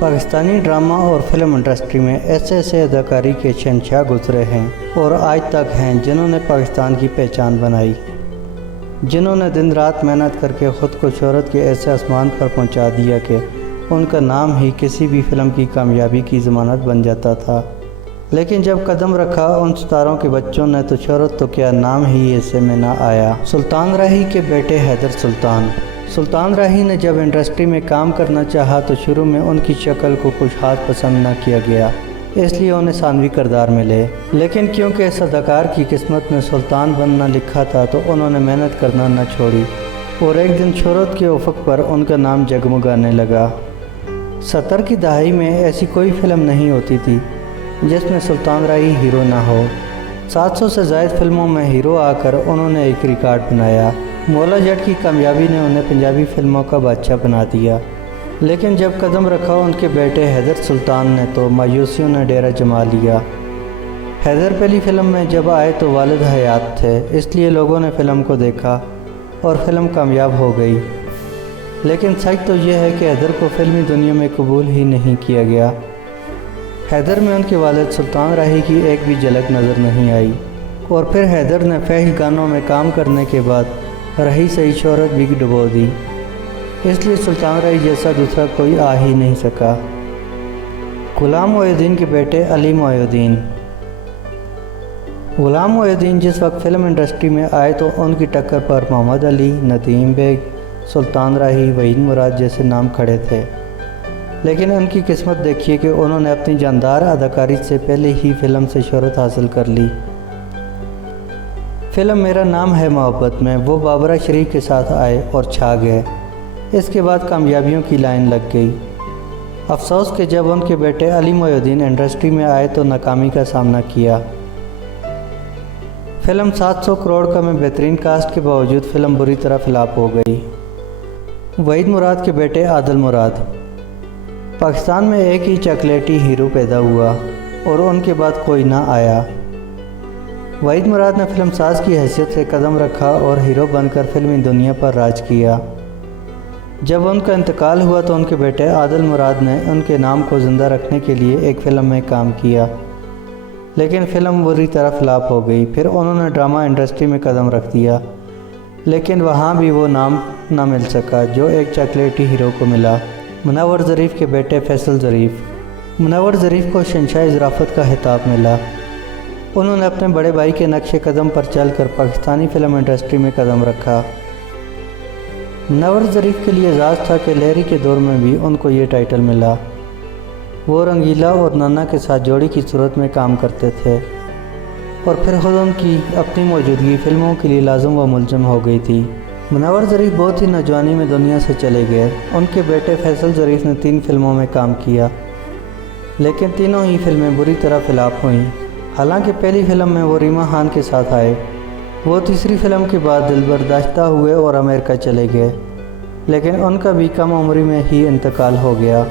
Pakistani drama اور film industry میں ایسے ایسے اداکاری کے شہنشاہ گزرے ہیں اور آج تک ہیں جنہوں نے پاکستان کی پہچان بنائی، جنہوں نے دن رات محنت کر کے خود کو شہرت کے ایسے آسمان پر پہنچا دیا کہ ان کا نام ہی کسی بھی فلم کی کامیابی کی ضمانت بن جاتا تھا۔ لیکن جب قدم رکھا ان ستاروں کے بچوں نے تو شہرت تو کیا نام ہی ایسے میں نہ آیا۔ سلطان راہی کے بیٹے حیدر سلطان راہی نے جب انڈسٹری میں کام کرنا چاہا تو شروع میں ان کی شکل کو کچھ خاص پسند نہ کیا گیا، اس لیے انہیں ثانوی کردار ملے۔ لیکن کیونکہ اس اداکار کی قسمت میں سلطان بننا لکھا تھا تو انہوں نے محنت کرنا نہ چھوڑی اور ایک دن شہرت کے افق پر ان کا نام جگمگانے لگا۔ 70 کی دہائی میں ایسی کوئی فلم نہیں ہوتی تھی جس میں سلطان راہی ہیرو نہ ہو۔ 700 سے زائد فلموں میں ہیرو آ کر انہوں نے ایک ریکارڈ بنایا۔ مولا جٹ کی کامیابی نے انہیں پنجابی فلموں کا بادشاہ بنا دیا۔ لیکن جب قدم رکھا ان کے بیٹے حیدر سلطان نے تو مایوسیوں نے ڈیرا جما لیا۔ حیدر پہلی فلم میں جب آئے تو والد حیات تھے، اس لیے لوگوں نے فلم کو دیکھا اور فلم کامیاب ہو گئی۔ لیکن سچ تو یہ ہے کہ حیدر کو فلمی دنیا میں قبول ہی نہیں کیا گیا۔ حیدر میں ان کے والد سلطان راہی کی ایک بھی جھلک نظر نہیں آئی، اور پھر حیدر نے فحش گانوں میں کام کرنے کے بعد راہی سے ہی شہرت بھی ڈبو دی، اس لیے سلطان راہی جیسا دوسرا کوئی آ ہی نہیں سکا۔ غلام محی الدین کے بیٹے علی محی الدین غلام محی الدین جس وقت فلم انڈسٹری میں آئے تو ان کی ٹکر پر محمد علی، ندیم بیگ، سلطان راہی، وحید مراد جیسے نام کھڑے تھے۔ لیکن ان کی قسمت دیکھیے کہ انہوں نے اپنی جاندار اداکاری سے پہلے ہی فلم سے شہرت حاصل کر لی۔ فلم میرا نام ہے محبت میں وہ بابرہ شریف کے ساتھ آئے اور چھا گئے۔ اس کے بعد کامیابیوں کی لائن لگ گئی۔ افسوس کہ جب ان کے بیٹے علی محی الدین انڈسٹری میں آئے تو ناکامی کا سامنا کیا۔ فلم 700 کروڑ کا میں بہترین کاسٹ کے باوجود فلم بری طرح فلاپ ہو گئی۔ وحید مراد کے بیٹے عادل مراد پاکستان میں ایک ہی چاکلیٹی ہیرو پیدا ہوا اور ان کے بعد کوئی نہ آیا۔ وحید مراد نے فلم ساز کی حیثیت سے قدم رکھا اور ہیرو بن کر فلمی دنیا پر راج کیا۔ جب ان کا انتقال ہوا تو ان کے بیٹے عادل مراد نے ان کے نام کو زندہ رکھنے کے لیے ایک فلم میں کام کیا، لیکن فلم بری طرح فلاپ ہو گئی۔ پھر انہوں نے ڈرامہ انڈسٹری میں قدم رکھ دیا، لیکن وہاں بھی وہ نام نہ مل سکا جو ایک چاکلیٹی ہیرو کو ملا۔ منور ظریف کے بیٹے فیصل ظریف منور ظریف کو شہنشاہ ظرافت کا خطاب ملا۔ انہوں نے اپنے بڑے بھائی کے نقش قدم پر چل کر پاکستانی فلم انڈسٹری میں قدم رکھا۔ منور ظریف کے لیے اعزاز تھا کہ لہری کے دور میں بھی ان کو یہ ٹائٹل ملا۔ وہ رنگیلا اور نانا کے ساتھ جوڑی کی صورت میں کام کرتے تھے، اور پھر خود ان کی اپنی موجودگی فلموں کے لیے لازم و ملزم ہو گئی تھی۔ منور ظریف بہت ہی نوجوانی میں دنیا سے چلے گئے۔ ان کے بیٹے فیصل ظریف نے 3 فلموں میں کام کیا، لیکن تینوں ہی فلمیں بری طرح فلاپ ہوئیں۔ حالانکہ پہلی فلم میں وہ ریما خان کے ساتھ آئے، وہ تیسری فلم کے بعد دلبرداشتہ ہوئے اور امریکہ چلے گئے، لیکن ان کا بھی کم عمری میں ہی انتقال ہو گیا۔